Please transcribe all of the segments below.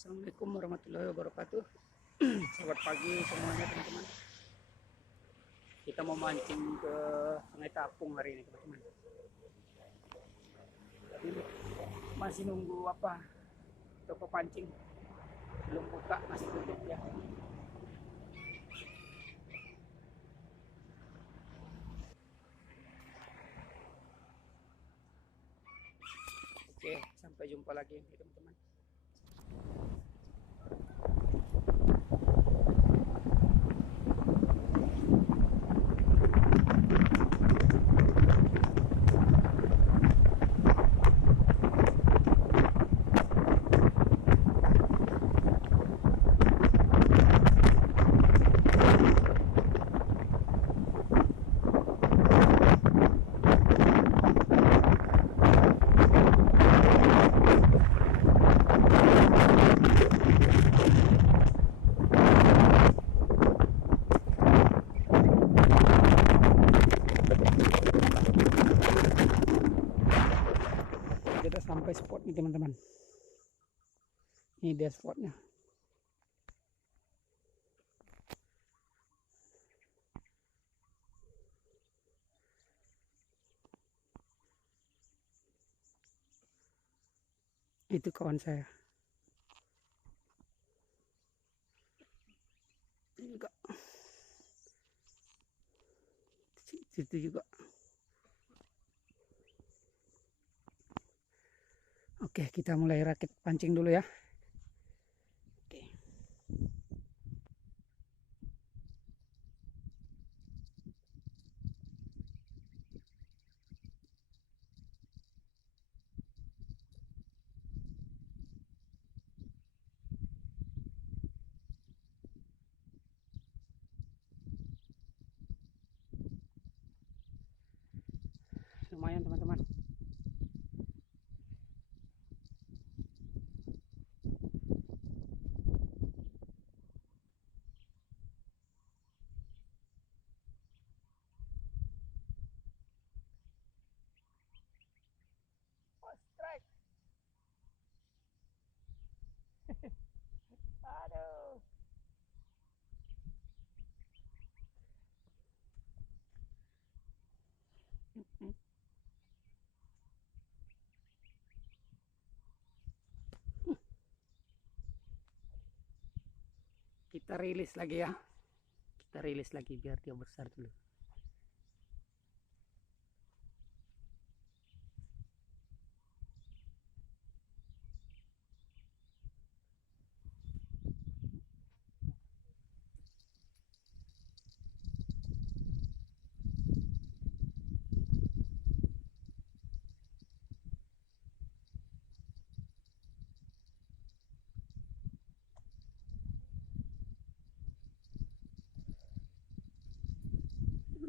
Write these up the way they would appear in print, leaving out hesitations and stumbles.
Assalamualaikum warahmatullahi wabarakatuh. Selamat pagi semuanya teman-teman. Kita mau mancing ke sungai Tapung hari ini teman-teman. Jadi masih nunggu toko pancing belum buka, masih tutup ya. Oke, sampai jumpa lagi teman-teman. Kita sampai spot nih teman-teman. Ini dia spotnya. Itu kawan saya. Ini juga. Situ juga. Oke, kita mulai rakit pancing dulu ya. Oke. Lumayan teman-teman. Strike. Aduh. Kita rilis lagi ya. Kita rilis lagi biar dia besar dulu.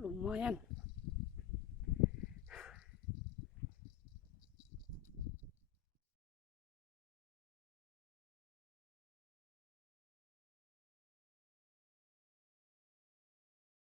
Lumayan.